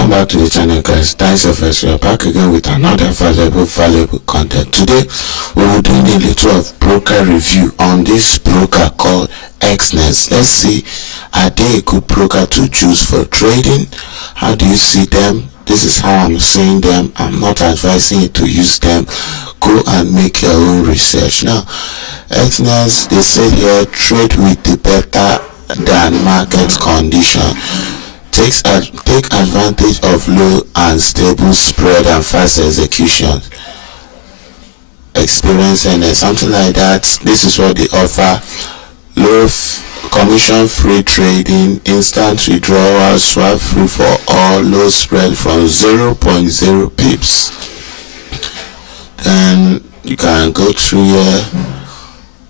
Welcome back to the channel, guys. Thanks for first. We are back again with another valuable content. Today we will do a little of broker review on this broker called Exness. Let's see, are they a good broker to choose for trading? How do you see them? This is how I'm seeing them. I'm not advising you to use them. Go and make your own research. Now, Exness, they say here, trade with the better than market condition. Take advantage of low and stable spread and fast execution. Experience and something like that. This is what they offer. Low commission free trading, instant withdrawal, swap free for all, low spread from 0.0 pips. Then you can go through here.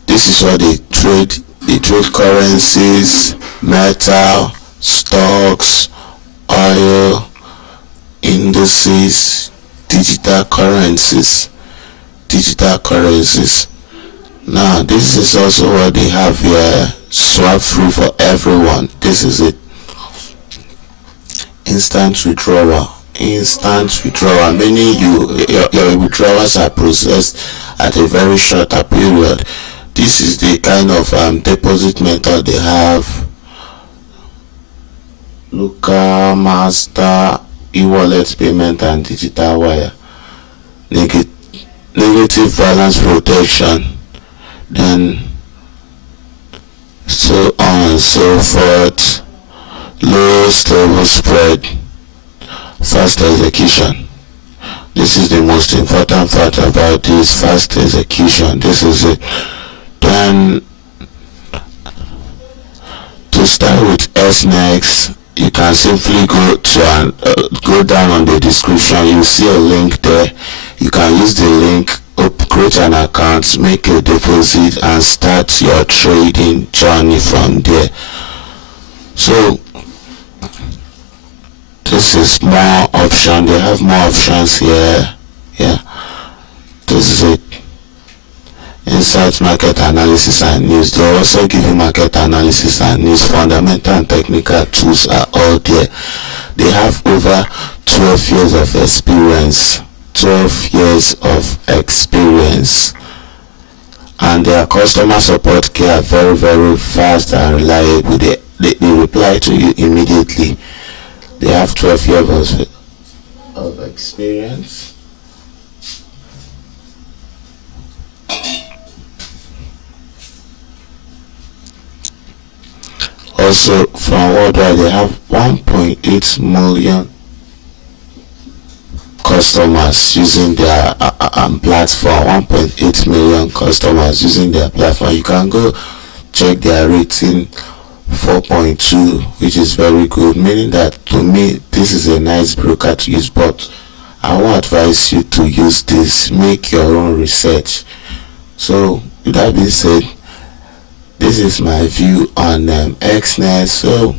This is what they trade. They trade currencies, metal, stocks, oil, indices, digital currencies. Now this is also what they have here. Swap free for everyone. This is it. Instant withdrawal, meaning your withdrawals are processed at a very shorter period. This is the kind of deposit method they have. Local, master, e-wallet payment and digital wire. Negative balance protection, then so on and so forth. Low stable spread, fast execution. This is the most important part about this, fast execution. This is it. Then to start with Exness, you can simply go down on the description. You see a link there. You can use the link, create an account, make a deposit and start your trading journey from there. So this is more option. They have more options here. Yeah, this is it. Insight, market analysis and news. They also give you market analysis and news. Fundamental and technical tools are all there. They have over 12 years of experience. And their customer support care are very fast and reliable. They reply to you immediately. They have 12 years of experience. Also, from worldwide, they have 1.8 million customers using their platform. 1.8 million customers using their platform. You can go check their rating, 4.2, which is very good, meaning that to me this is a nice broker to use. But I will advise you to use this, make your own research. So with that being said, this is my view on Exness. So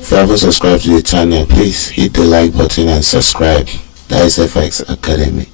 if you haven't subscribed to the channel, please hit the like button and subscribe. That is FX Academy.